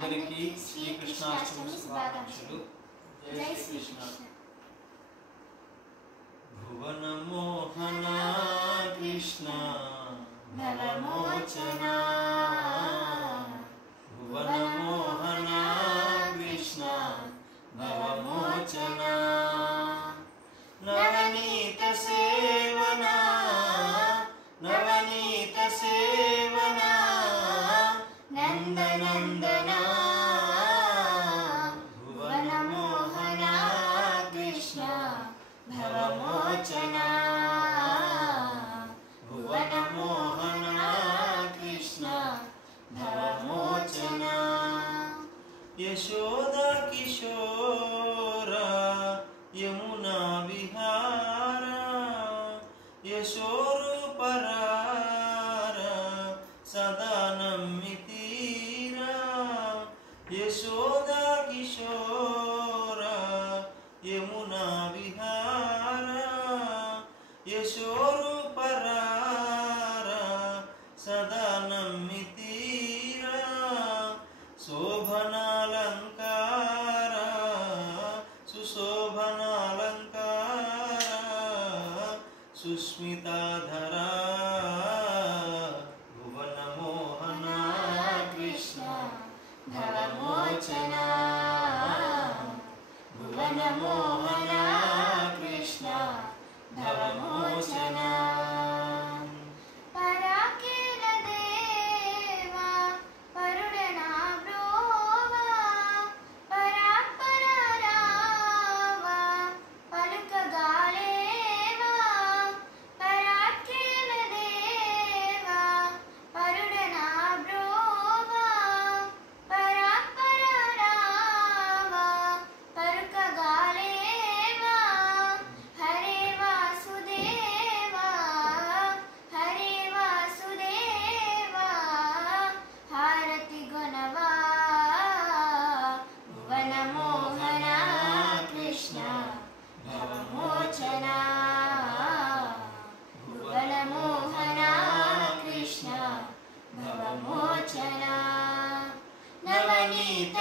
అందరికీ శ్రీకృష్ణాష్టమి శుభాకాంక్షలు. జై శ్రీకృష్ణ. భువన మోహన కృష్ణ భవమోచన, భువన మోహన కృష్ణ భవమోచన, నవనీత సేవన నవనీత సేవన నందనందన, భువన మోహన కృష్ణ భవమోచన, భువన మోహన కృష్ణ భవమోచన, యశోదా కిశోర యమునా విహార, యశోరూపరార సదా నమ్మితీరా, యశోదా కిశోర యమునా విహార, యశోరూపరార సదా నమ్మితీరా, శోభనాలంకార సుశోభనాలంకార సుస్మితాధరా, భువన మోహన కృష్ణ భవమోచన, భువన మోహన కృష్ణ భవమోచన, పరాకేల దేవా పరుడనా బ్రోవా, పరాత్పర రావా పలుకగాలేవా, పరాకేల దేవా పరుడనా బ్రోవా, పరాత్పర రావా పలుకగాలేవా, హరే వాసుదేవా హరే వాసుదేవా హారతి గుణవా, భువన మోహన కృష్ణ భవమోచన, భువన మోహన కృష్ణ భవమోచన, నవనీత